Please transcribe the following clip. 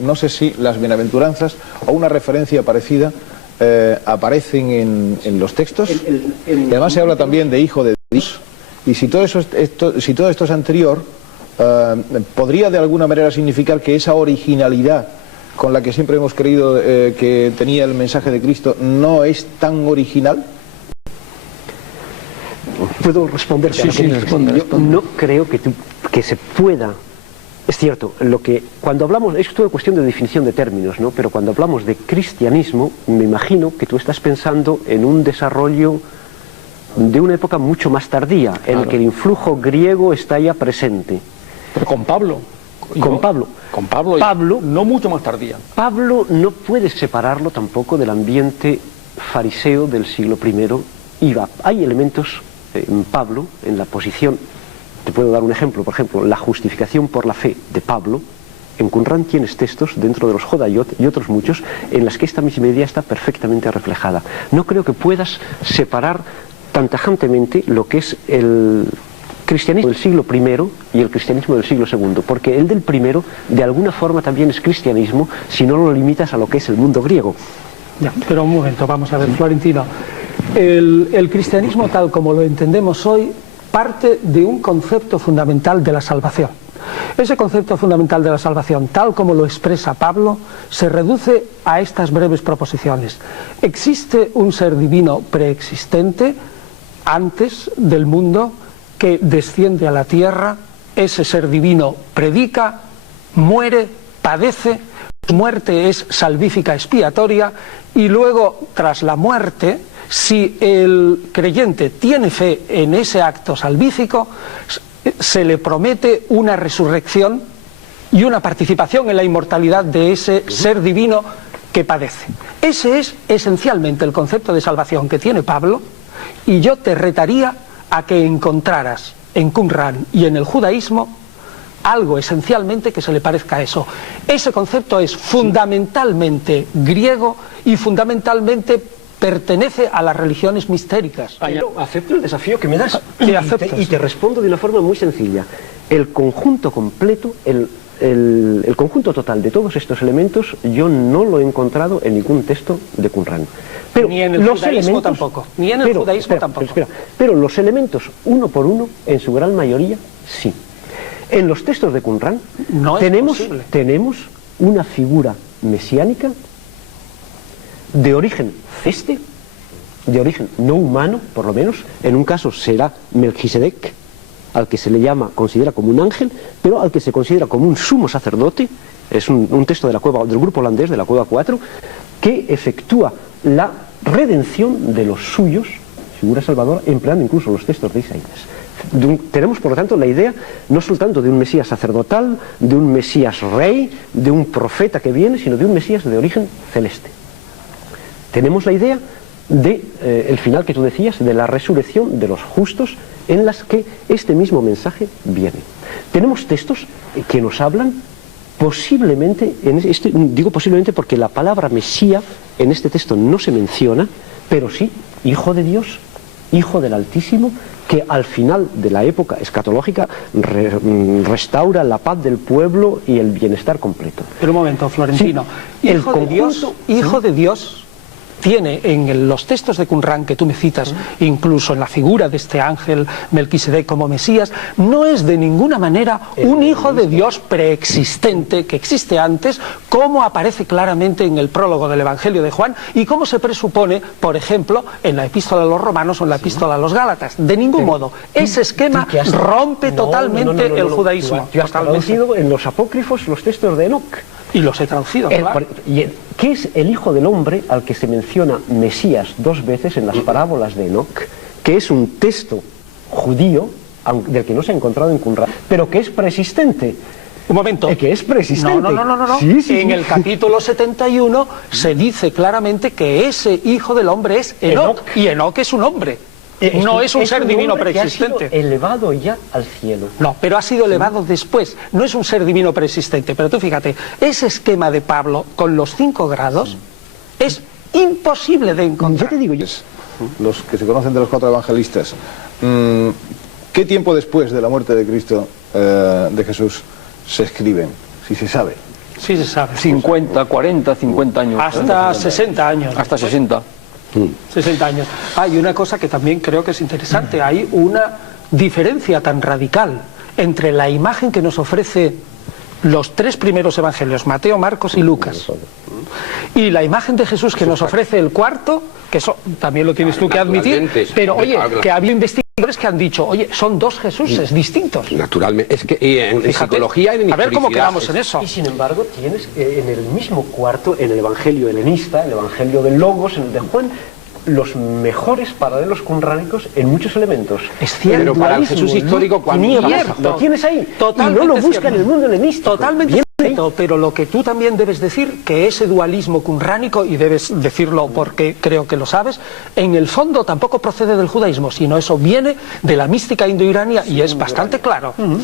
no sé si las bienaventuranzas o una referencia parecida aparecen en los textos. Y además se habla también de hijo de Dios. Y si todo esto es anterior, podría de alguna manera significar que esa originalidad con la que siempre hemos creído que tenía el mensaje de Cristo no es tan original. ¿Puedo responder? Sí, responde. Yo no creo que se pueda. Es cierto, cuando hablamos, es toda cuestión de definición de términos, ¿no? Pero cuando hablamos de cristianismo, me imagino que tú estás pensando en un desarrollo de una época mucho más tardía, en el que el influjo griego está ya presente. Pero con Pablo. Con Pablo, no mucho más tardía. Pablo no puedes separarlo tampoco del ambiente fariseo del siglo I. Hay elementos en Pablo, en la posición. Te puedo dar un ejemplo, por ejemplo, la justificación por la fe de Pablo. En Qumran tienes textos dentro de los Jodayot y otros muchos en las que esta misma idea está perfectamente reflejada. No creo que puedas separar tan tajantemente lo que es el cristianismo del siglo I y el cristianismo del siglo II, porque el del primero de alguna forma también es cristianismo si no lo limitas a lo que es el mundo griego. Ya, pero un momento, vamos a ver, Florentino. El cristianismo tal como lo entendemos hoy parte de un concepto fundamental de la salvación. Ese concepto fundamental de la salvación, tal como lo expresa Pablo, se reduce a estas breves proposiciones. Existe un ser divino preexistente antes del mundo que desciende a la tierra, ese ser divino predica, muere, padece, su muerte es salvífica expiatoria y luego, tras la muerte, si el creyente tiene fe en ese acto salvífico, se le promete una resurrección y una participación en la inmortalidad de ese ser divino que padece. Ese es esencialmente el concepto de salvación que tiene Pablo, y yo te retaría a que encontraras en Qumran y en el judaísmo algo esencialmente que se le parezca a eso. Ese concepto es fundamentalmente griego y fundamentalmente pertenece a las religiones mistéricas. Yo acepto el desafío que me das y te respondo de una forma muy sencilla. El conjunto completo, el conjunto total de todos estos elementos, yo no lo he encontrado en ningún texto de Qumran. Pero ni en el judaísmo tampoco. Ni en el judaísmo tampoco. Pero los elementos, uno por uno, en su gran mayoría, sí. En los textos de Qumran tenemos una figura mesiánica de origen ceste, de origen no humano, por lo menos. En un caso será Melquisedec, al que se le considera como un ángel, pero al que se considera como un sumo sacerdote. Es un texto del grupo holandés de la Cueva 4, que efectúa la redención de los suyos, figura salvadora, empleando incluso los textos de Isaías. Tenemos, por lo tanto, la idea no soltanto de un Mesías sacerdotal, de un Mesías rey, de un profeta que viene, sino de un Mesías de origen celeste. Tenemos la idea de el final que tú decías, de la resurrección de los justos, en las que este mismo mensaje viene. Tenemos textos que nos hablan posiblemente, digo posiblemente porque la palabra Mesía en este texto no se menciona, pero sí, Hijo de Dios, Hijo del Altísimo, que al final de la época escatológica restaura la paz del pueblo y el bienestar completo. Pero un momento, Florentino, sí, Hijo de Dios tiene en los textos de Qumran que tú me citas, incluso en la figura de este ángel Melquisedec como Mesías, no es de ninguna manera un hijo de Dios preexistente que existe antes, como aparece claramente en el prólogo del Evangelio de Juan y como se presupone, por ejemplo, en la Epístola a los Romanos o en la Epístola a los Gálatas. De ningún modo. Ese esquema rompe totalmente el judaísmo. Tú has traducido en los apócrifos los textos de Enoc. Y los he traducido, claro. ¿Qué es el Hijo del Hombre al que se menciona Mesías dos veces en las parábolas de Enoc? Que es un texto judío, del que no se ha encontrado en Qumran, pero que es preexistente. Un momento. Que es preexistente. No. Sí. En el capítulo 71 se dice claramente que ese Hijo del Hombre es Enoc. Y Enoc es un hombre. No es un ser divino preexistente. Que ha sido elevado ya al cielo. No, pero ha sido elevado después. No es un ser divino preexistente. Pero tú fíjate, ese esquema de Pablo con los 5 grados es imposible de encontrar. Ya te digo yo. Los que se conocen de los 4 evangelistas, ¿qué tiempo después de la muerte de Cristo, de Jesús, se escriben? Si se sabe. Sí se sabe. 50, 40, 50 años. Hasta 60 años. Hasta 60. 60 años. Hay una cosa que también creo que es interesante. Hay una diferencia tan radical entre la imagen que nos ofrece los tres primeros evangelios, Mateo, Marcos y Lucas, y la imagen de Jesús que nos ofrece el cuarto, que eso también lo tienes tú que admitir, pero oye, que había investigadores que han dicho, oye, son dos Jesuses distintos. Naturalmente, es que y en psicología y en a ver cómo historicidad, quedamos en eso. Y sin embargo tienes en el mismo cuarto, en el Evangelio helenista, el Evangelio del Logos, en el de Juan, los mejores paralelos qurránicos en muchos elementos. Es cierto. Pero para el Jesús histórico, cuando lo tienes ahí, Totalmente y no lo busca cierto. en el mundo helenístico. Totalmente cierto, pero lo que tú también debes decir, que ese dualismo qurránico, y debes decirlo porque creo que lo sabes, en el fondo tampoco procede del judaísmo, sino eso viene de la mística indoirania y es bastante claro. Vamos